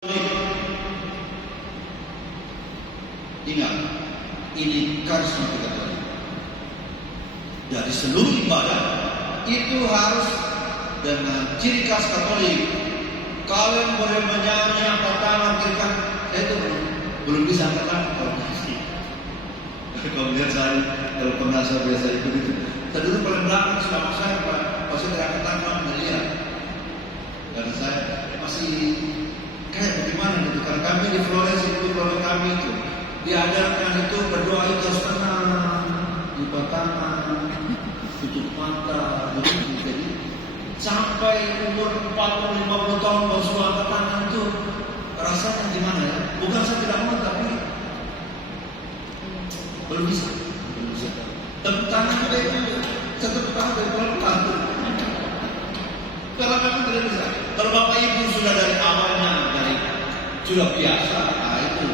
Ingat, ini karisma Katolik. Dari seluruh ibadah itu harus dengan ciri khas Katolik. Kalian boleh menyanyi angkat tangan kan? Saya itu belum bisa angkat tangan kalau ngasih. Kalau lihat saya, kalau pernah saya biasa ikut itu, saya dulu paling belakang selama saya pasti terangkat tangan melihat. Karena saya masih kayak bagaimana gitu. Karena kami di Flores itu keluarga kami itu diajarkan itu berdoa itu harus tenang, lipat tangan, tutup mata, gitu. Jadi sampai umur 40-50 tahun baru sudah angkat tangan itu rasanya gimana ya? Bukan saya tidak mau, tapi belum bisa. Tepuk tangan juga itu satu tangan dari pelan-pelan. Kalau memang tidak bisa. Kalau Bapak Ibu sudah dari awalnya sudah biasa, itu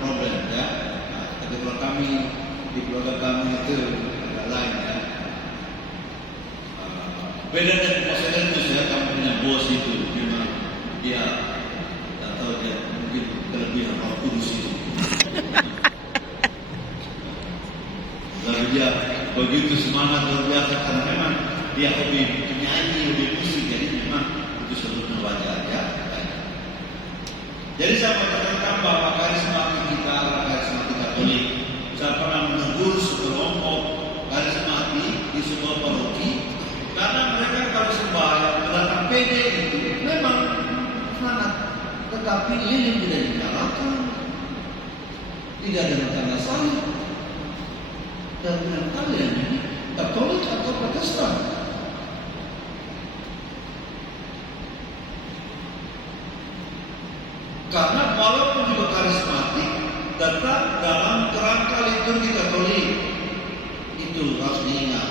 problem ya. Tapi kalau kami di keluarga kami itu agak lain ya. Beda dari Poseidon ya, kamu punya bos itu, memang dia atau dia mungkin kelebihan Roh Kudus itu. Lalu dia begitu semangat luar biasa karena memang dia hobi penyanyi, hobi musik, jadi memang itu sebetulnya wajar ya. Jadi saya mengatakan bahwa karismatik kita adalah karismatik Katolik. Saya pernah menegur sekelompok karismatik di sebuah paroki karena mereka kalau sembahyang datang pede itu memang semangat, tetapi lilin tidak dinyalakan, tidak ada tanda salib. Dan dengan kalian ini Katolik atau Protestan? Karena walaupun juga karismatik, tetap dalam kerangka liturgi Katolik itu harus diingat.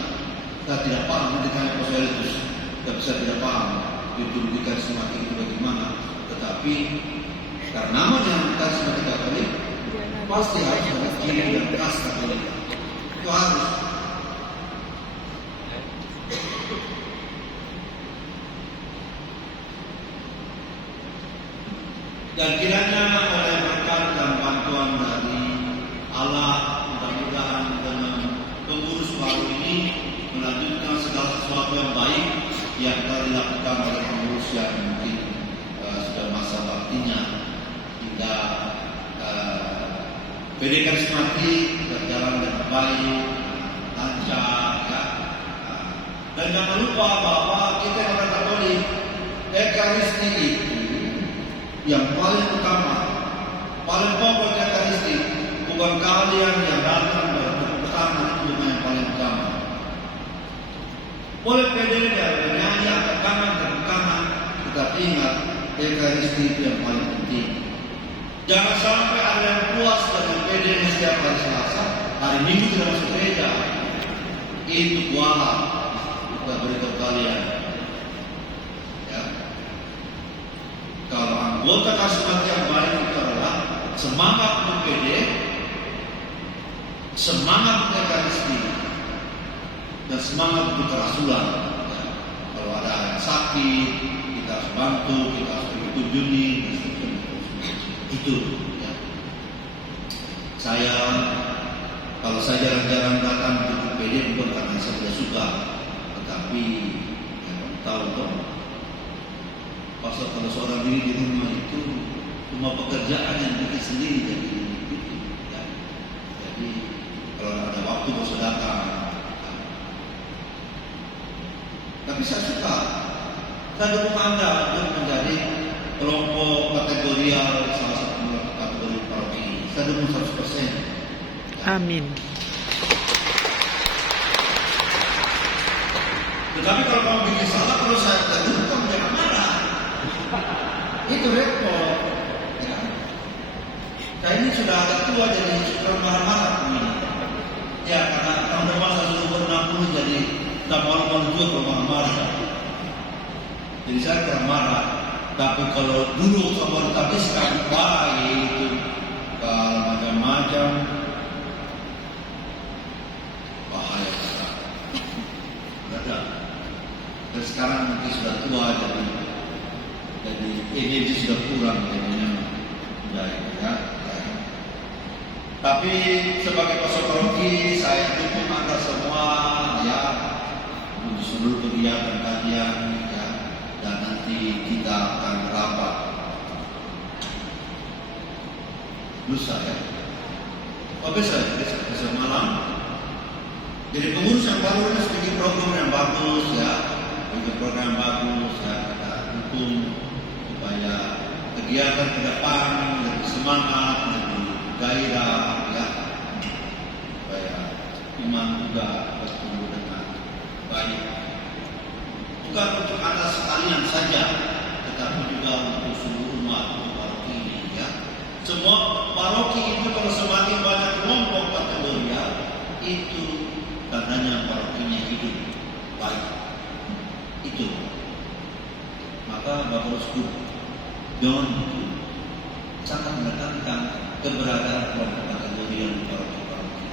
Saya tidak paham dengan Poseidon, tapi saya tidak paham liturgi karismatik itu bagaimana. Tetapi karena namanya karismatik Katolik, pasti harus ada ciri dan khas Katolik. Itu harus. Dan kiranya oleh berkat dan bantuan dari Allah, mudah-mudahan dengan pengurus baru ini melanjutkan segala sesuatu yang baik yang telah dilakukan oleh pengurus yang mungkin sudah masa baktinya hingga PD karismatik berjalan dengan baik, lancar, ya. Dan jangan lupa bahwa kita orang Katolik, Ekaristi itu yang paling utama, paling pokok Ekaristi, bukan kalian yang datang bersama, itu yang paling utama. Boleh pede dan bernyanyi angkat tangan dan tangan, tetapi ingat Ekaristi itu yang paling penting. Jangan sampai ada yang puas dengan pede setiap hari Selasa, hari Minggu tidak masuk gereja. Itu kuala, kita beritahu kalian. Ya. Kalau anggota karismatik yang baik itu adalah semangat untuk pede, semangat untuk Ekaristi, dan semangat untuk kerasulan. Ya. Kalau ada yang sakit, kita harus bantu, kita harus dikunjungi, itu. Ya. Saya kalau saya jarang-jarang datang ke PD bukan karena saya tidak suka, tetapi tahu dong. Pasal kalau seorang diri di rumah itu cuma pekerjaan yang bikin sendiri jadi itu. Ya. Jadi kalau ada waktu harus datang. Tapi saya suka. Saya dukung Anda untuk menjadi kelompok kategorial salah satu kategori paroki. Saya dukung 100%. Amin. Tetapi kalau kamu bikin salah, kalau saya tegur, kamu jangan marah. Itu repot. Ya. Saya ini sudah agak tua jadi suka marah-marah ini. Ya karena tahun depan saya sudah umur 60 jadi tak malu-malu juga kalau marah-marah. Jadi saya kurang marah. Tapi kalau dulu sama ditabiskan, wah itu kalau macam-macam bahaya. Dan sekarang mungkin sudah tua jadi energi sudah kurang jadinya. Tapi sebagai pastor paroki saya dukung Anda semua ya untuk seluruh kegiatan kalian ya, dan nanti kita akan rapat lusa ya. Besok malam. Jadi pengurus yang baru harus bikin program yang bagus ya, kita dukung supaya kegiatan ke depan lebih semangat, lebih gairah ya, supaya iman juga bertumbuh dengan baik. Bukan untuk Anda sekalian saja, tetapi juga untuk seluruh umat paroki ini ya. Semua paroki itu kalau semakin banyak kelompok kategori ya, itu tandanya parokinya hidup baik. Itu. Maka Bapak Uskup John sangat menekankan keberadaan kelompok kategori yang paroki-paroki.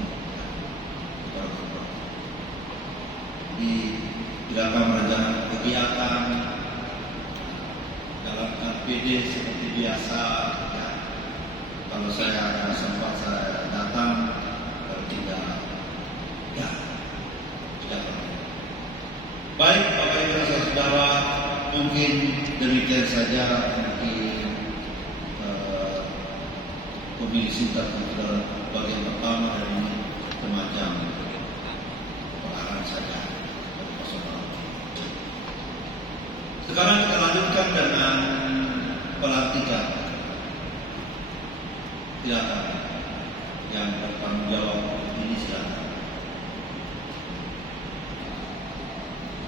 Tidak akan merencanakan kegiatan dalam KPD seperti biasa ya. Kalau saya ada sempat saya datang, kalau tidak ya tidak perlu. Baik Bapak Ibu dan Saudara, mungkin demikian saja mungkin pemilih singkat saudara bagian pertama dari semacam pengarahan saja. Sekarang kita lanjutkan dengan pelantikan. Silakan yang bertanggung jawab ini silakan.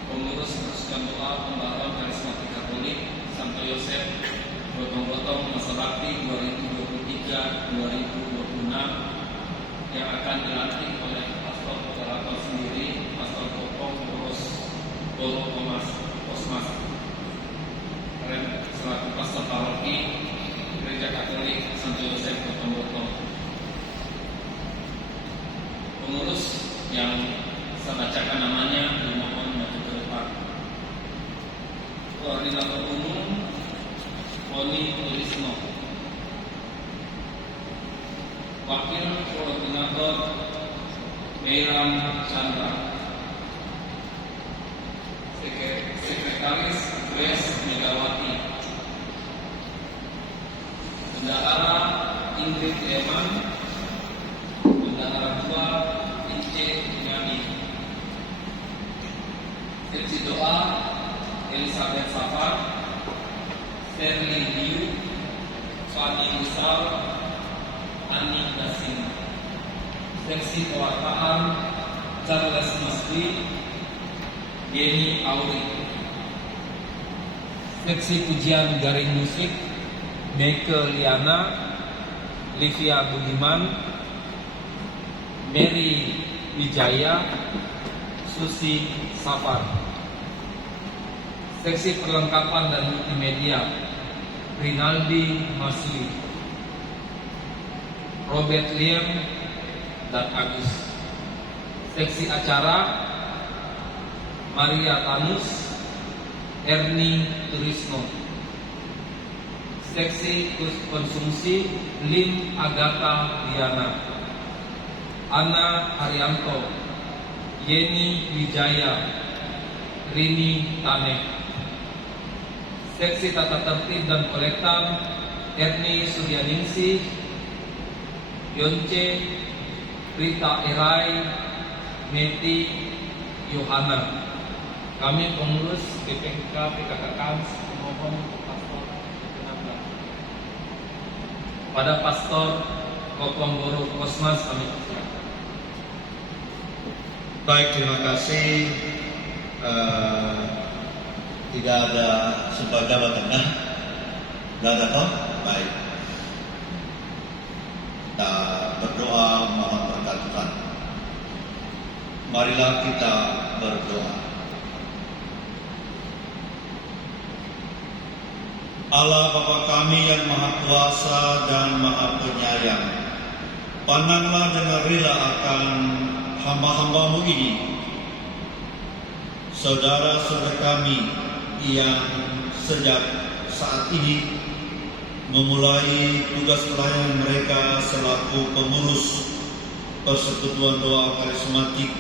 Pengurus Persekutuan Doa Pembaharuan Karismatik Katolik Santo Yosef Gotong-Gotong Masa Bakti 2023-2026 yang akan dilantik oleh Pastor Moderator sendiri, Pastor Kopong Boro Kosmas Rem selaku Pastor Paroki Gereja Katolik Santo Yosef Gotong-Gotong. Pengurus yang saya bacakan namanya dimohon maju ke depan. Koordinator Umum Oni Turisno, Wakil Koordinator Meiram Chandra, Sekretaris Grace Megawati, Bendahara Ingrid Leman, Bendahara 2 Ince Nyani, Seksi Doa Elizabeth Safar, Sterling Liu, Fani Rizal, Ani Basin. Seksi Pewartaan Charles Masdi, Yeni Auri. Seksi Pujian Garing Musik Meike Liana, Livia Budiman, Mary Wijaya, Susi Safar. Seksi Perlengkapan dan Multimedia Rinaldi Masli, Robert Liam dan Agus. Seksi Acara Maria Tanus, Erni Turisno. Seksi Konsumsi Lim Agatha Diana, Ana Haryanto, Yeni Wijaya, Rini Tane. Seksi Tata Tertib dan Kolektan Erni Suryaningsih, Yonce, Rita Erai, Meti Yohana. Kami pengurus BPK PKK Kans mohon Pastor Kenapa pada Pastor Kopong Boro Kosmas kami persilakan. Baik, terima kasih. Tidak ada sumpah jabatan kan? Tidak ada toh? Baik. Kita berdoa mohon berkat Tuhan. Marilah kita berdoa. Allah Bapa kami yang Maha Kuasa dan Maha Penyayang, pandanglah dengan rela akan hamba-hambamu ini, saudara-saudara kami yang sejak saat ini memulai tugas pelayanan mereka selaku pengurus Persekutuan Doa Karismatik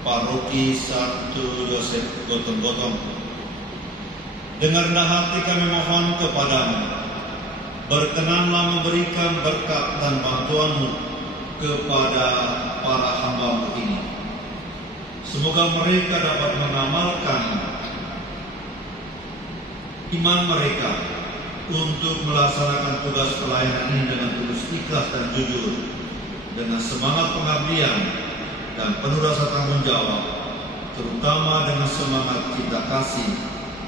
Paroki Santo Yosef Gotong-Gotong. Dengan rendah hati kami mohon kepadamu, berkenanlah memberikan berkat dan bantuanmu kepada para hamba-Mu ini. Semoga mereka dapat mengamalkan iman mereka untuk melaksanakan tugas pelayanan ini dengan tulus ikhlas dan jujur, dengan semangat pengabdian dan penuh rasa tanggung jawab, terutama dengan semangat cinta kasih,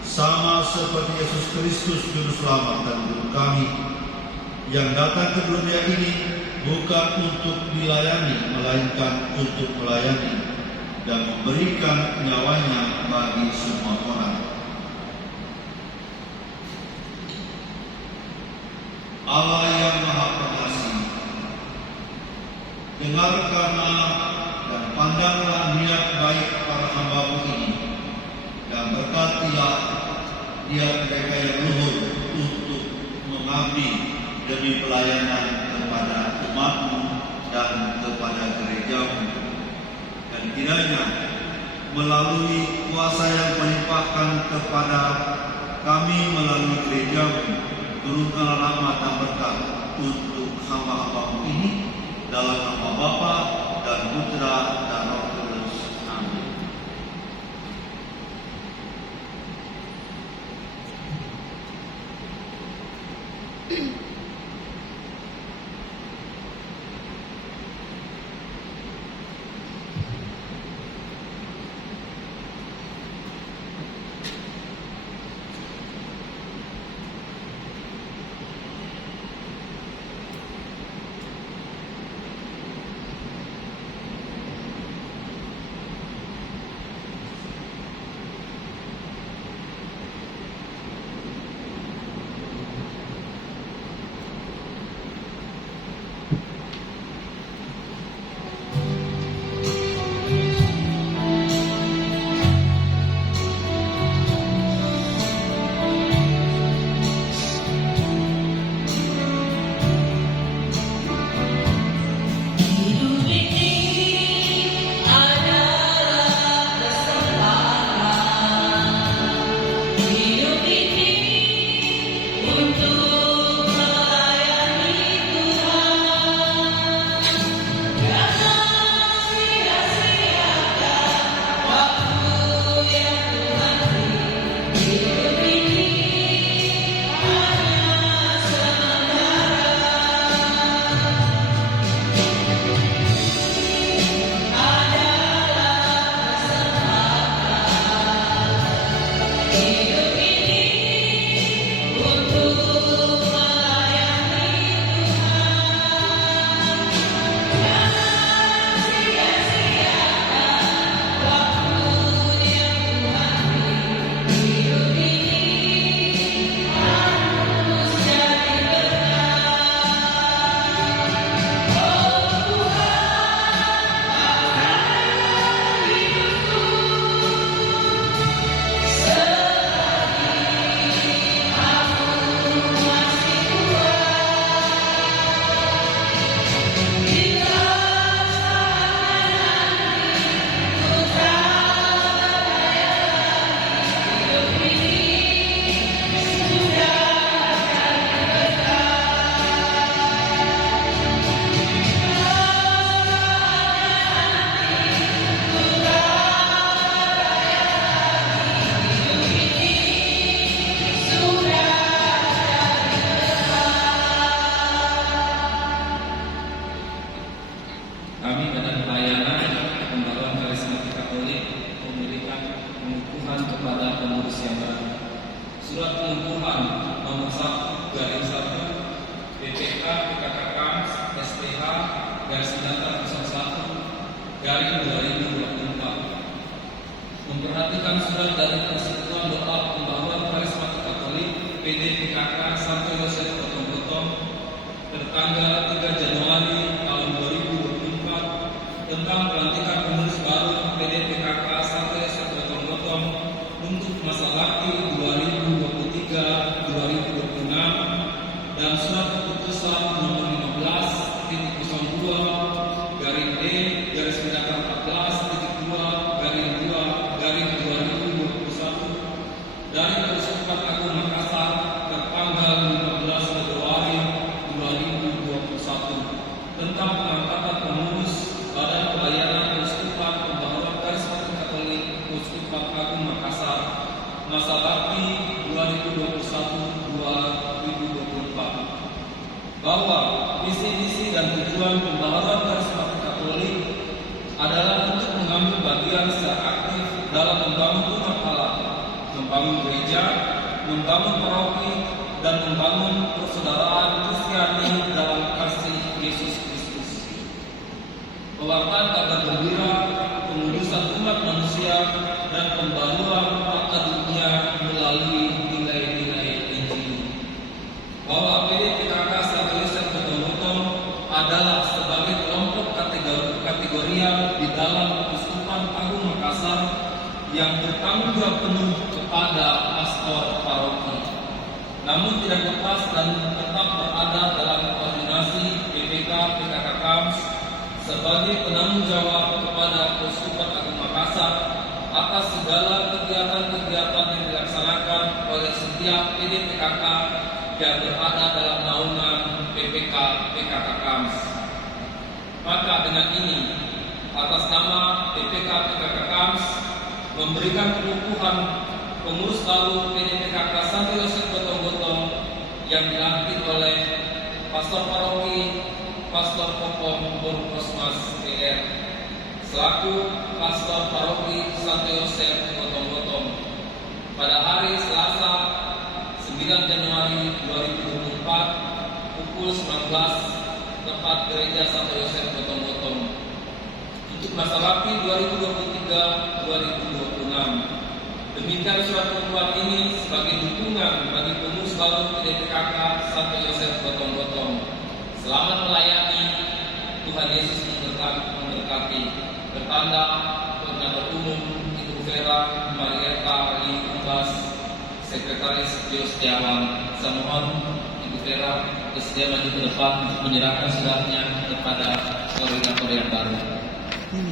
sama seperti Yesus Kristus Juru Selamat dan Guru kami, yang datang ke dunia ini bukan untuk dilayani, melainkan untuk melayani dan memberikan nyawanya bagi semua orang. Allah yang Maha Pengasih, dengarkanlah dan pandanglah niat baik para hamba-Mu ini, dan berkatilah niat mereka yang luhur untuk mengabdi demi pelayanan kepada umat-Mu dan kepada gereja-Mu. Dan kiranya melalui kuasa yang melimpahkan kepada kami melalui gereja-Mu, turunkanlah rahmat dan berkat untuk hamba-hamba-Mu ini, dalam nama Bapa dan Putra dan Roh Kudus. Amin. Kami Badan Pelayanan Pembaruan Karismatik Katolik memberikan pengukuhan kepada pengurus yang baru. Surat pengukuhan nomor 1/1 BPK PKK Kams SPH /01/2024 memperhatikan surat dari Persekutuan Doa Pembaruan Karismatik Katolik PDPKK Santo Yosef Gotong-Gotong tertanggal 3 Januari tahun 2024 tentang pelantikan pengurus baru PDPKK Santo Yosef Gotong-Gotong untuk masa bakti 2023-2026 keputusan nomor 15-D-14-2-2-2021 dari Keuskupan Agung Makassar tertanggal 15 Februari 2021 tentang pengangkatan pengurus Badan Pelayanan Keuskupan Pembaharuan Karismatik Katolik Keuskupan Agung Makassar masa bakti 2021-2024 bahwa visi-misi dan tujuan Pembaharuan Karismatik Katolik adalah untuk mengambil bagian secara aktif dalam membangun umat Allah, membangun gereja, membangun paroki, dan membangun persaudaraan Kristiani dalam kasih Yesus Kristus. Pewartaan kabar gembira, pengudusan umat manusia, dan pembaruan fakta dunia melalui nilai-nilai Injil. Bahwa PDPKK Santo Yosef Gotong-Gotong adalah sebagai kelompok kategorial di dalam Keuskupan Agung Makassar yang bertanggung jawab penuh kepada pastor paroki, namun tidak lepas dan tetap berada dalam koordinasi PPK PKK KAMS sebagai penanggung jawab kepada Keuskupan Agung Makassar atas segala kegiatan-kegiatan yang dilaksanakan oleh setiap PDPKK yang berada dalam naungan PPK PKK KAMS. Maka dengan ini, atas nama PPK PKK KAMS memberikan pengukuhan pengurus baru PDPKK Santo Yosef Gotong-Gotong yang dilantik oleh Pastor Paroki Pastor Popong Borkosmas PR selaku Pastor Paroki Santo Yosef Gotong-Gotong pada hari Selasa 9 Januari 2024 pukul 19 tepat Gereja Santo Yosef Gotong-Gotong untuk masa bakti 2023-2026. Demikian surat pengukuhan ini sebagai dukungan bagi pengurus baru PDPKK Santo Yosef Gotong-Gotong. Selamat melayani, Tuhan Yesus memberkati. Bertanda Koordinator Umum Ibu Vera Marieta Limbas, Sekretaris Dios Jalan. Saya mohon Ibu Vera bersedia maju ke depan untuk menyerahkan suratnya kepada koordinator yang baru. Ini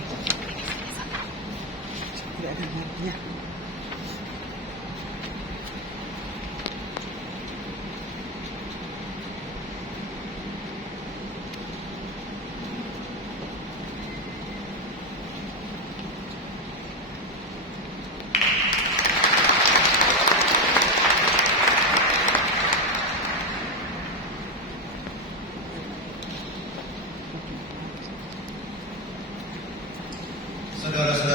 tidak ada marknya. Saudara-saudara